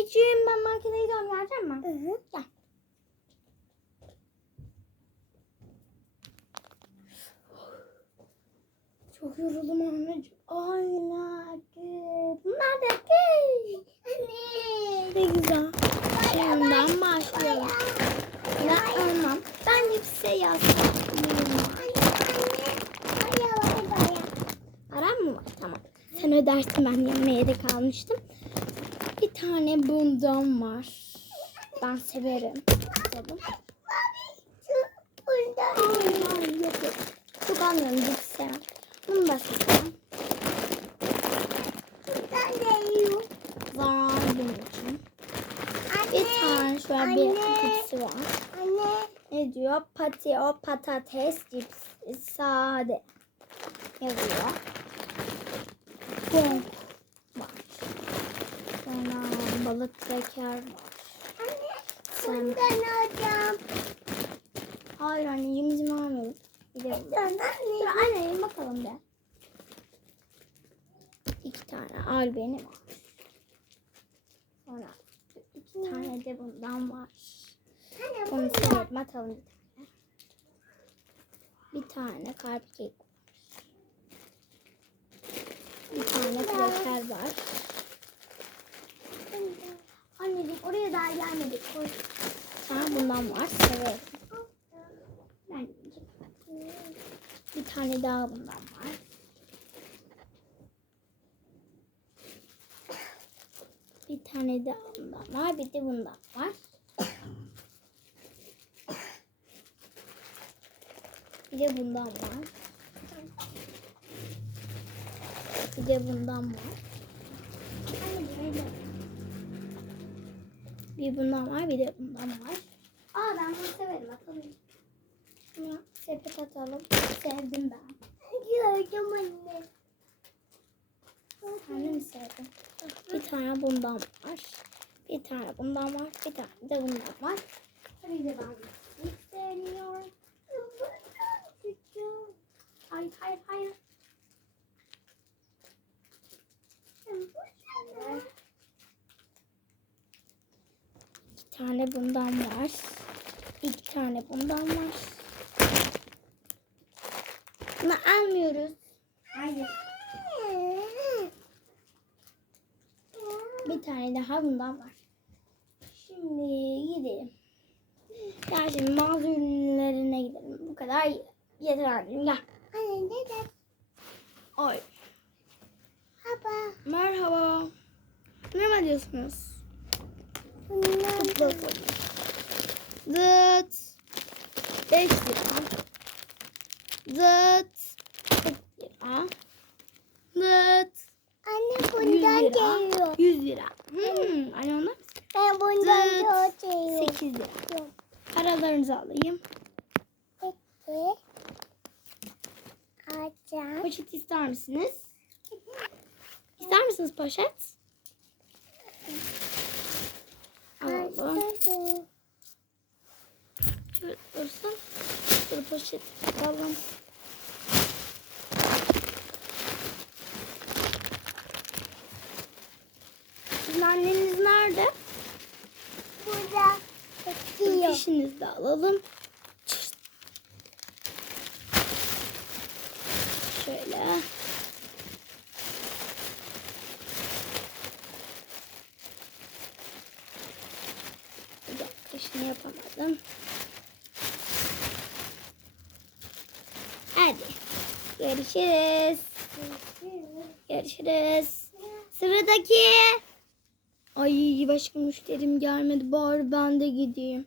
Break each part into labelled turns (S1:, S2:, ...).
S1: Anneciğim ben markete gidiyorum. Gelecek mi?
S2: Hı hı.
S1: Gel. Çok yoruldum anneciğim. Ay nerede? Nerede?
S2: Anne.
S1: Ne güzel. Şimdiden başlayalım. Ben almam. Ben yüksek yazdım. Param mı var? Tamam. Sen ödersin ben yemeğe de kalmıştım. Bir tane bundan var. Ben severim. Yok yok. Çok. Cips sevmem. Bunu da seviyorum. Var benim için. Bir tane şöyle bir cipsi var. Ne diyor? Patio patates cipsi sade yazıyor. Bonk var. Sonra kreker var. Sen... Hayır anneciğim izin de bu. Dur anneciğim bakalım be. İki tane albeni var. Sonra iki tane de bundan var. Onu severim atalım bir tane. Bir tane kalp kek var. Bir tane kraker var. Anneciğim oraya daha gelmedik. Koy. Sana bundan var. Severim. Bir tane daha bundan var. Bir tane daha bundan var. Bir de bundan var. Bir de bundan var. Bir de bundan var. Bir bundan var, bir de bundan var. Aa ben bunu severim. Atalım. Şunu sepet atalım. Sevdim ben.
S2: Gördüm anne.
S1: De mi sevdin? Bir tane bundan var. Bir tane bundan var. Bir tane de bundan var. Bir de ben hiç sevmiyorum. Hayır, hayır, hayır. Tane bundan var. İki tane bundan var. Bunu almıyoruz. Hayır. Bir tane daha bundan var. Şimdi gidelim. Ya şimdi mağaza ürünlerine gidelim. Bu kadar yeter anneciğim. Gel.
S2: Anne neden?
S1: Oy.
S2: Baba.
S1: Merhaba. Merhaba diyorsunuz.
S2: Bunlar
S1: Olsun. Zıt. 5 lira. Zıt. 40 lira. Zıt.
S2: Anne
S1: 100
S2: bundan
S1: lira.
S2: geliyor.
S1: 100 lira. Hmm, anne onlar
S2: Ben bundan
S1: Zıt.
S2: çok seviyorum.
S1: 8 lira. Paralarınızı alayım.
S2: Peki. Açacağım.
S1: Poşet ister misiniz? İster misiniz poşet? Alalım.
S2: Açtım.
S1: Dursun. Dur poşet alalım. Sizin anneniz nerede?
S2: Burada. Bekliyor.
S1: Fişinizi de alalım. Şöyle. Bir dakika yapamadım. Hadi. Görüşürüz. Görüşürüz. Sıradaki. Ay başka müşterim gelmedi. Bari ben de gideyim.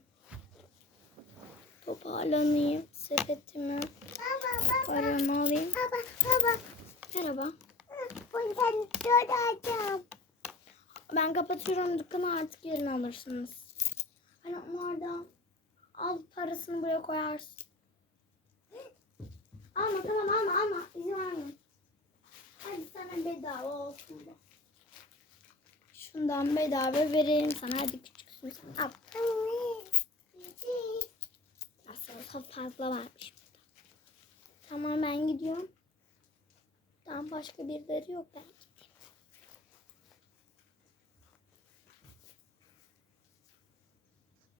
S1: Toparlanayım sepetimi.
S2: Baba baba.
S1: Paramı alayım.
S2: Baba baba.
S1: Merhaba.
S2: Bundan çok açacağım.
S1: Ben kapatıyorum dükkanı artık yarın alırsınız. Hani onlardan al parasını buraya koyarsın. Alma tamam alma alma. İzin vermiyorum. Hadi sana bedava olsun bu. Şundan bedava vereyim sana. Hadi küçüksün sen. Al. Aslında fazla varmış burada. Tamam ben gidiyorum. Daha başka birileri yok belki.